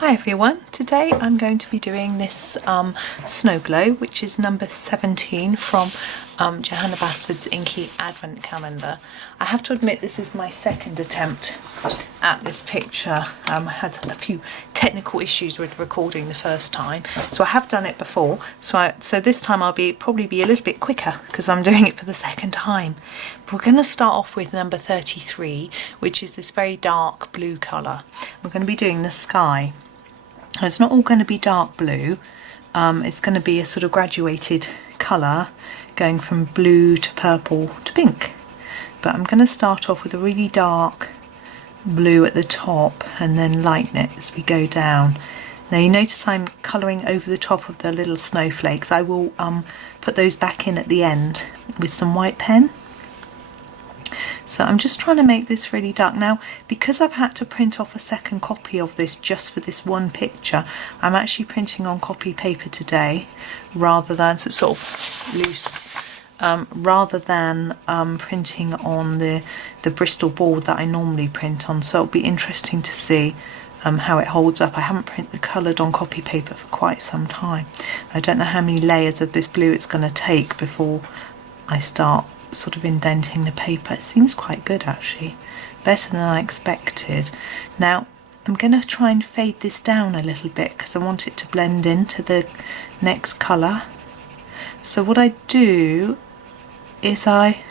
Hi everyone, today I'm going to be doing this snow glow, which is number 17 from Johanna Basford's Inky Advent Calendar. I have to admit this is my second attempt at this picture. I had a few technical issues with recording the first time, so I have done it before, so this time I'll probably be a little bit quicker because I'm doing it for the second time. But we're going to start off with number 33, which is this very dark blue colour. We're going to be doing the sky. It's not all going to be dark blue, it's going to be a sort of graduated colour going from blue to purple to pink. But I'm going to start off with a really dark blue at the top and then lighten it as we go down. Now you notice I'm colouring over the top of the little snowflakes. I will put those back in at the end with some white pen. So I'm just trying to make this really dark. Now, because I've had to print off a second copy of this just for this one picture, I'm actually printing on copy paper today rather than, so it's sort of loose, rather than printing on the Bristol board that I normally print on. So it'll be interesting to see how it holds up. I haven't coloured on copy paper for quite some time. I don't know how many layers of this blue it's going to take before I start sort of indenting the paper. It seems quite good actually, better than I expected. Now I'm going to try and fade this down a little bit because I want it to blend into the next colour. So what I do is I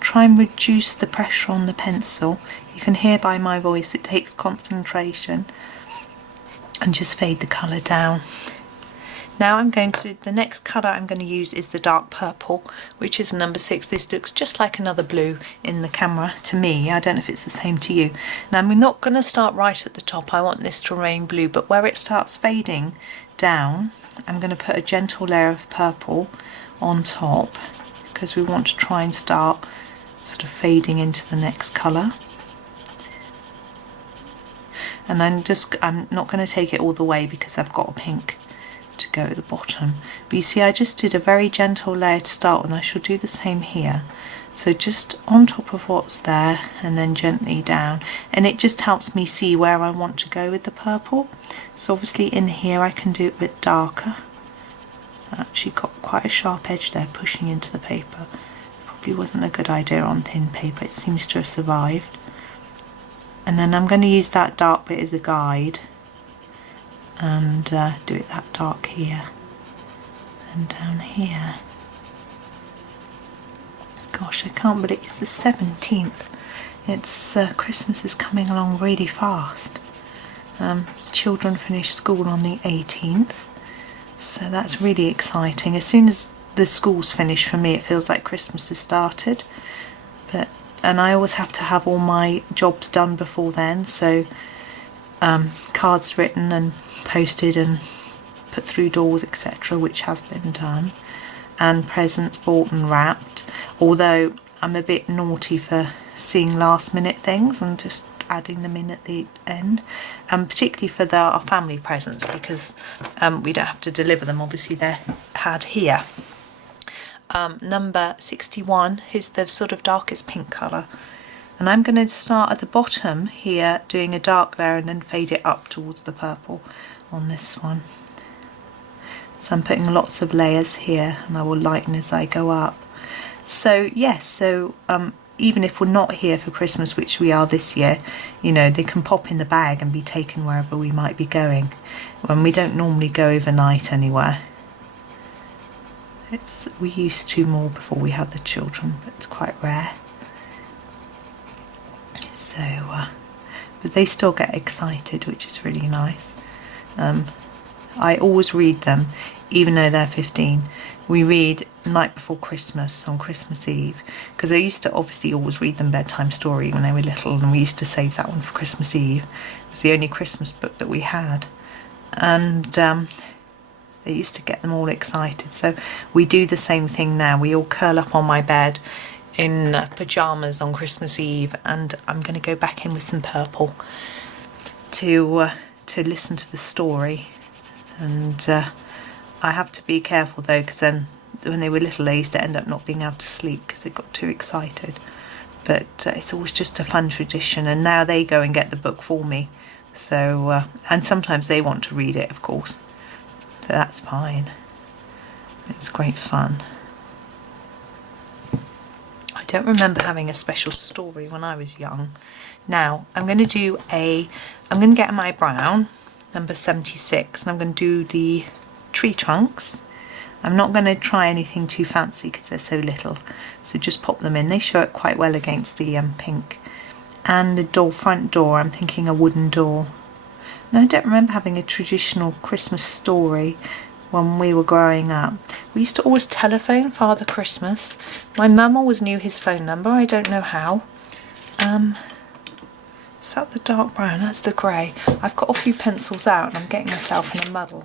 try and reduce the pressure on the pencil. You can hear by my voice it takes concentration, and just fade the colour down. Now the next colour I'm going to use is the dark purple, which is number 6. This looks just like another blue in the camera to me. I don't know if it's the same to you. Now I'm not going to start right at the top. I want this to remain blue, but where it starts fading down, I'm going to put a gentle layer of purple on top because we want to try and start sort of fading into the next colour. And I'm not going to take it all the way because I've got a pink to go at the bottom. But you see I just did a very gentle layer to start with, and I shall do the same here. So just on top of what's there and then gently down, and it just helps me see where I want to go with the purple. So obviously in here I can do it a bit darker. I actually got quite a sharp edge there pushing into the paper. Probably wasn't a good idea on thin paper. It seems to have survived. And then I'm going to use that dark bit as a guide and do it that dark here and down here. Gosh, I can't believe it's the 17th. It's Christmas is coming along really fast. Children finish school on the 18th, so that's really exciting. As soon as the school's finished for me, it feels like Christmas has started. And I always have to have all my jobs done before then, so cards written and posted and put through doors, etc., which has been done, and presents bought and wrapped, although I'm a bit naughty for seeing last minute things and just adding them in at the end, particularly for our family presents, because we don't have to deliver them, obviously they're had here. Number 61 is the sort of darkest pink colour, and I'm going to start at the bottom here doing a dark layer and then fade it up towards the purple on this one. So I'm putting lots of layers here, and I will lighten as I go up. So yes, even if we're not here for Christmas, which we are this year, you know, they can pop in the bag and be taken wherever we might be going, when we don't normally go overnight anywhere. We used to more before we had the children, but it's quite rare. So but they still get excited, which is really nice. I always read them, even though they're 15. We read night before Christmas on Christmas Eve, because I used to obviously always read them bedtime story when they were little, and we used to save that one for Christmas Eve. It was the only Christmas book that we had, and they used to get them all excited. So we do the same thing now. We all curl up on my bed in pyjamas on Christmas Eve, and I'm going to go back in with some purple to listen to the story. And I have to be careful though, because then when they were little they used to end up not being able to sleep because they got too excited. But it's always just a fun tradition, and now they go and get the book for me. So, and sometimes they want to read it, of course, but that's fine. It's great fun. I don't remember having a special story when I was young. Now, I'm going to get my brown, number 76, and I'm going to do the tree trunks. I'm not going to try anything too fancy because they're so little, so just pop them in. They show it quite well against the pink. And the front door, I'm thinking a wooden door. Now, I don't remember having a traditional Christmas story when we were growing up. We used to always telephone Father Christmas. My mum always knew his phone number, I don't know how. Is that the dark brown? That's the grey. I've got a few pencils out and I'm getting myself in a muddle.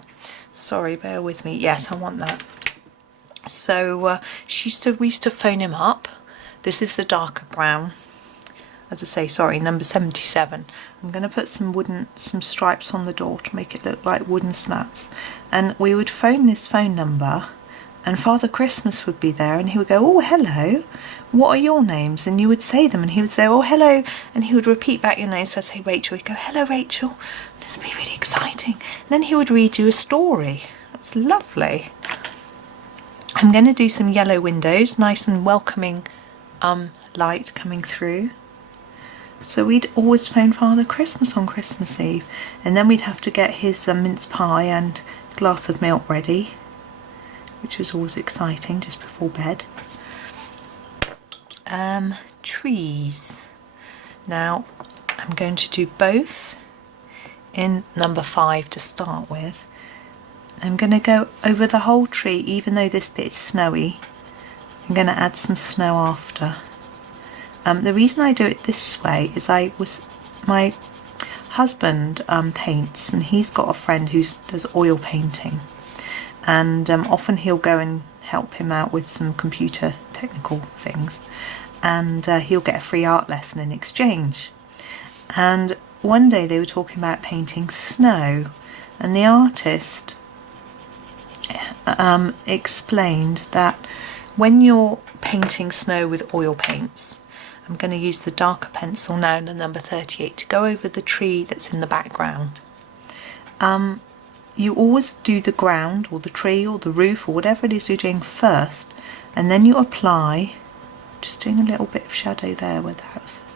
Sorry, bear with me. Yes, I want that. So we used to phone him up. This is the darker brown. As I say, sorry, number 77. I'm going to put some stripes on the door to make it look like wooden slats. And we would phone this phone number and Father Christmas would be there and he would go, oh, hello, what are your names? And you would say them and he would say, oh, hello. And he would repeat back your name. So I'd say Rachel. He'd go, hello, Rachel. This would be really exciting. And then he would read you a story. That's lovely. I'm going to do some yellow windows, nice and welcoming light coming through. So we'd always phone Father Christmas on Christmas Eve, and then we'd have to get his mince pie and glass of milk ready, which was always exciting just before bed. Trees. Now I'm going to do both in number 5 to start with. I'm going to go over the whole tree, even though this bit is snowy. I'm going to add some snow after. The reason I do it this way is my husband paints, and he's got a friend who does oil painting, and often he'll go and help him out with some computer technical things, and he'll get a free art lesson in exchange. And one day they were talking about painting snow, and the artist explained that when you're painting snow with oil paints, I'm going to use the darker pencil now, the number 38, to go over the tree that's in the background. You always do the ground or the tree or the roof or whatever it is you're doing first, and then you apply, just doing a little bit of shadow there where the house is,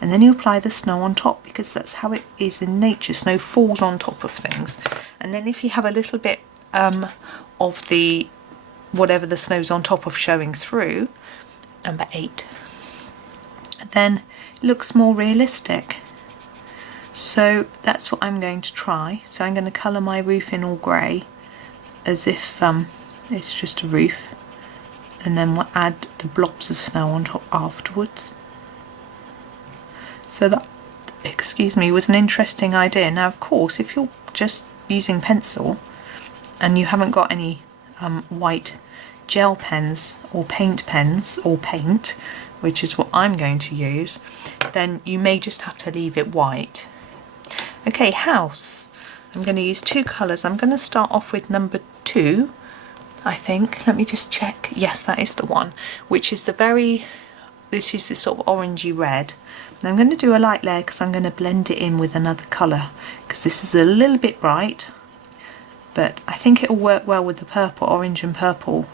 and then you apply the snow on top, because that's how it is in nature. Snow falls on top of things, and then if you have a little bit of the whatever the snow's on top of showing through, number 8, then it looks more realistic. So that's what I'm going to try. So I'm going to colour my roof in all grey, as if it's just a roof, and then we'll add the blobs of snow on top afterwards. So that, excuse me, was an interesting idea. Now, of course, if you're just using pencil and you haven't got any white gel pens or paint pens or paint, which is what I'm going to use, then you may just have to leave it white. Okay, house. I'm going to use 2 colours. I'm going to start off with number 2, I think. Let me just check. Yes, that is the one, which is this is this sort of orangey red. And I'm going to do a light layer because I'm going to blend it in with another colour, because this is a little bit bright, but I think it will work well with the purple, orange and purple.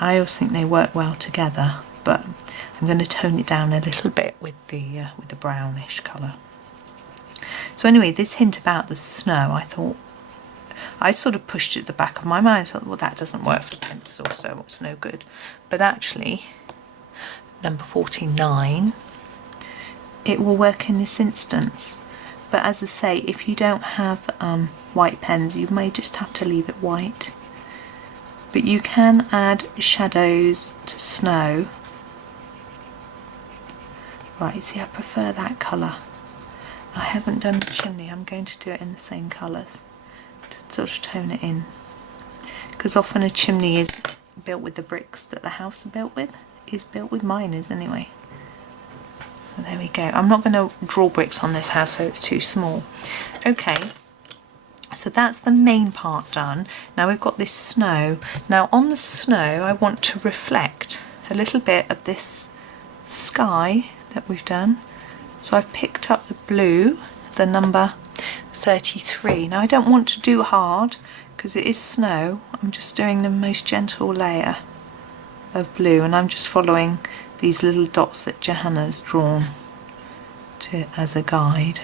I always think they work well together, but I'm going to tone it down a little bit with the brownish colour. So anyway, this hint about the snow, I thought, I sort of pushed it at the back of my mind. I thought, well, that doesn't work for pencil, so it's no good. But actually, number 49, it will work in this instance. But as I say, if you don't have white pens, you may just have to leave it white. But you can add shadows to snow. Right, see, I prefer that colour. I haven't done the chimney. I'm going to do it in the same colours to sort of tone it in. Because often a chimney is built with the bricks that the house is built with mine is anyway. So there we go. I'm not going to draw bricks on this house, so it's too small. Okay, so that's the main part done. Now we've got this snow. Now on the snow I want to reflect a little bit of this sky that we've done. So I've picked up the blue, the number 33. Now I don't want to do hard because it is snow. I'm just doing the most gentle layer of blue, and I'm just following these little dots that Johanna's drawn as a guide.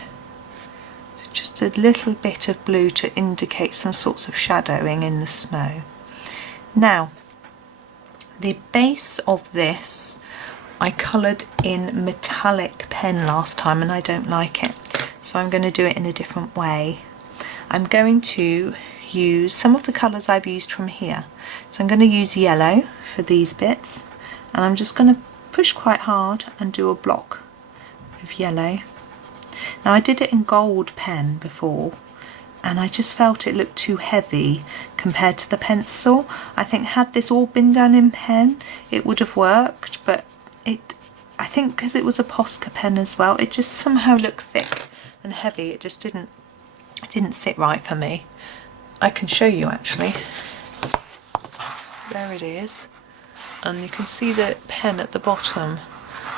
So just a little bit of blue to indicate some sorts of shadowing in the snow. Now the base of this I coloured in metallic pen last time and I don't like it, so I'm going to do it in a different way. I'm going to use some of the colours I've used from here. So I'm going to use yellow for these bits, and I'm just going to push quite hard and do a block of yellow. Now I did it in gold pen before and I just felt it looked too heavy compared to the pencil. I think had this all been done in pen it would have worked, but I think because it was a Posca pen as well, it just somehow looked thick and heavy. It just didn't sit right for me. I can show you actually. There it is, and you can see the pen at the bottom.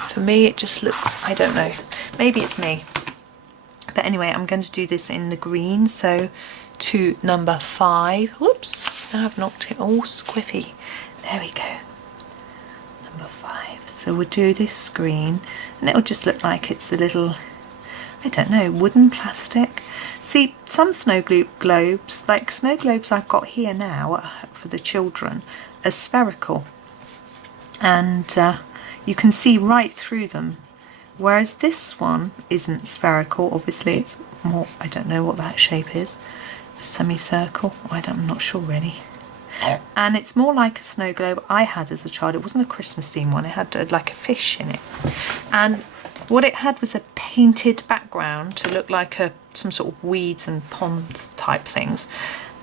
For me it just looks, I don't know, maybe it's me. But anyway, I'm going to do this in the green, so to number 5. Whoops, now I've knocked it all squiffy. There we go. Number 5. So we'll do this green, and it'll just look like it's the little, I don't know, wooden plastic. See, some snow globes, like snow globes I've got here now for the children, are spherical, and you can see right through them. Whereas this one isn't spherical, obviously it's more, I don't know what that shape is, a semicircle, I'm not sure really. And it's more like a snow globe I had as a child. It wasn't a Christmas theme one, it had like a fish in it. And what it had was a painted background to look like some sort of weeds and ponds type things.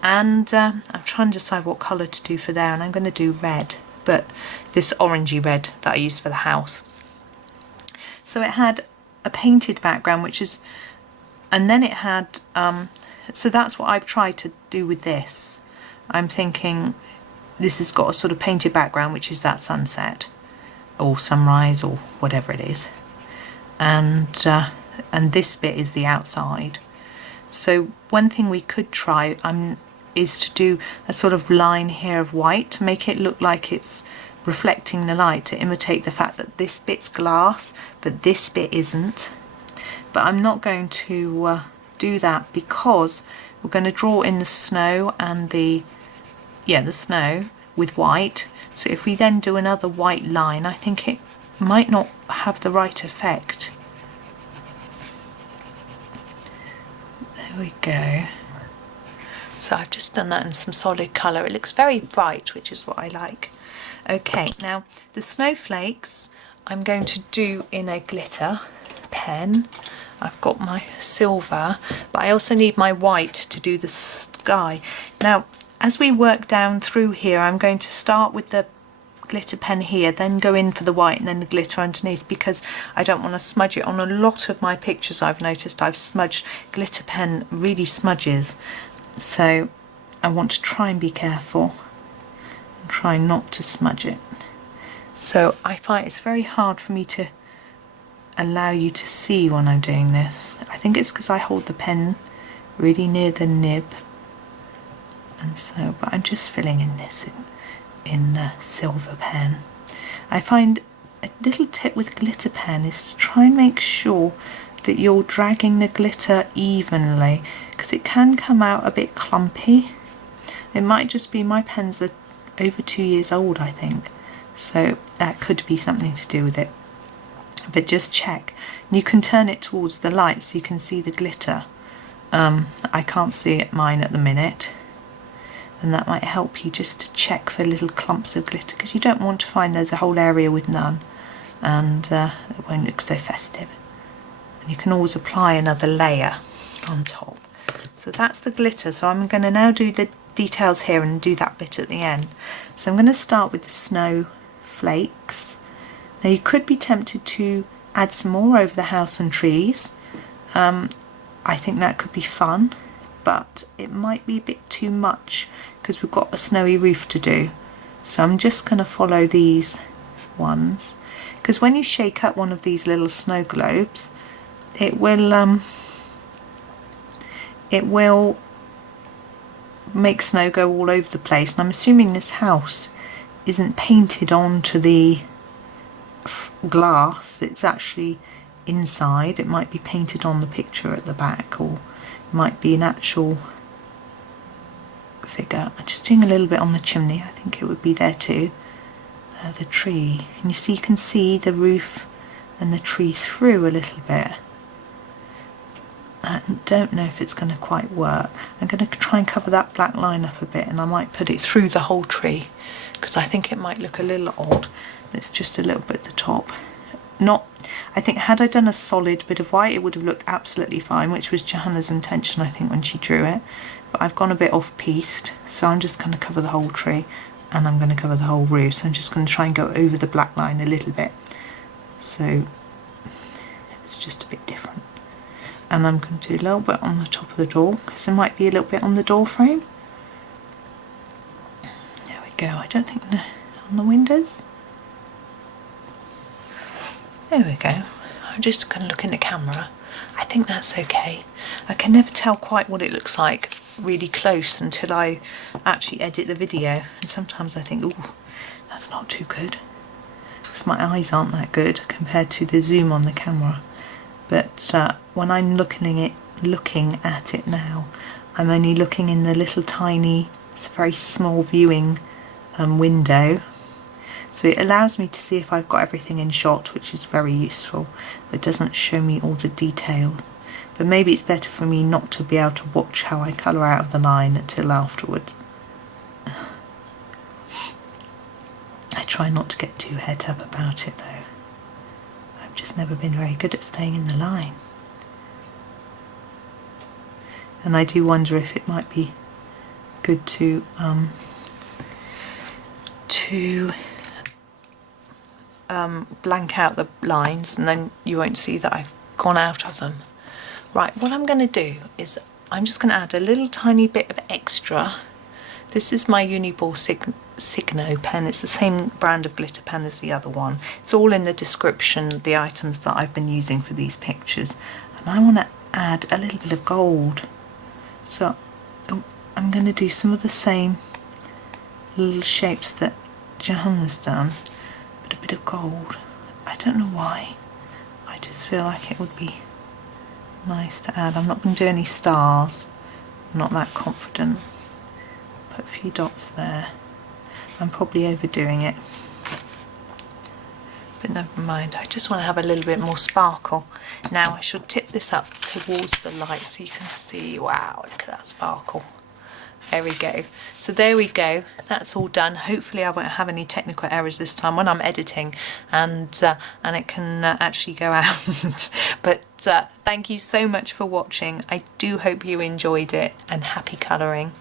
And I'm trying to decide what colour to do for there, and I'm going to do red, but this orangey red that I used for the house. So it had a painted background, and then it had, so that's what I've tried to do with this. I'm thinking this has got a sort of painted background, which is that sunset or sunrise or whatever it is. And this bit is the outside. So one thing we could try is to do a sort of line here of white to make it look like it's reflecting the light, to imitate the fact that this bit's glass but this bit isn't. But I'm not going to do that because we're going to draw in the snow and the snow with white. So if we then do another white line, I think it might not have the right effect. There we go. So I've just done that in some solid colour. It looks very bright, which is what I like. Okay, now the snowflakes I'm going to do in a glitter pen. I've got my silver, but I also need my white to do the sky. Now, as we work down through here, I'm going to start with the glitter pen here, then go in for the white and then the glitter underneath, because I don't want to smudge it. On a lot of my pictures I've noticed I've smudged, glitter pen really smudges. So I want to try and be careful and try not to smudge it. So I find it's very hard for me to allow you to see when I'm doing this. I think it's because I hold the pen really near the nib, and so, but I'm just filling in this in a silver pen. I find a little tip with glitter pen is to try and make sure that you're dragging the glitter evenly, because it can come out a bit clumpy. It might just be my pens are over 2 years old, I think, so that could be something to do with it. But just check. You can turn it towards the light so you can see the glitter. I can't see it mine at the minute, and that might help you just to check for little clumps of glitter, because you don't want to find there's a whole area with none, and it won't look so festive. And you can always apply another layer on top. So that's the glitter. So I'm going to now do the details here and do that bit at the end. So I'm going to start with the snowflakes. Now you could be tempted to add some more over the house and trees. I think that could be fun, but it might be a bit too much because we've got a snowy roof to do. So I'm just going to follow these ones, because when you shake up one of these little snow globes, it will it will make snow go all over the place. And I'm assuming this house isn't painted onto the glass, it's actually inside. It might be painted on the picture at the back, or it might be an actual figure. I'm just doing a little bit on the chimney, I think it would be there too. The tree, and you can see the roof and the tree through a little bit. I don't know if it's going to quite work. I'm going to try and cover that black line up a bit, and I might put it through the whole tree because I think it might look a little odd. It's just a little bit at the top. I think had I done a solid bit of white, it would have looked absolutely fine, which was Johanna's intention, I think, when she drew it. But I've gone a bit off-piste, so I'm just going to cover the whole tree, and I'm going to cover the whole roof. So I'm just going to try and go over the black line a little bit, so it's just a bit different. And I'm going to do a little bit on the top of the door, because there might be a little bit on the door frame. There we go. I don't think on the windows. There we go. I'm just going to look in the camera. I think that's okay. I can never tell quite what it looks like really close until I actually edit the video, and sometimes I think, oh, that's not too good, because my eyes aren't that good compared to the zoom on the camera. But when I'm looking at it now, I'm only looking in the little tiny, it's a very small viewing window, so it allows me to see if I've got everything in shot, which is very useful, but doesn't show me all the detail. But maybe it's better for me not to be able to watch how I colour out of the line until afterwards. I try not to get too het up about it though. I've just never been very good at staying in the line. And I do wonder if it might be good to blank out the lines, and then you won't see that I've gone out of them. Right, what I'm going to do is I'm just going to add a little tiny bit of extra. This is my Uniball Signo pen. It's the same brand of glitter pen as the other one. It's all in the description, the items that I've been using for these pictures. And I want to add a little bit of gold. So I'm going to do some of the same little shapes that Johanna's done, but a bit of gold. I don't know why. I just feel like it would be nice to add. I'm not going to do any stars. I'm not that confident. Put a few dots there. I'm probably overdoing it, but never mind. I just want to have a little bit more sparkle. Now I should tip this up towards the light so you can see. Wow, look at that sparkle. There we go. So there we go. That's all done. Hopefully I won't have any technical errors this time when I'm editing, and it can actually go out. But thank you so much for watching. I do hope you enjoyed it, and happy colouring.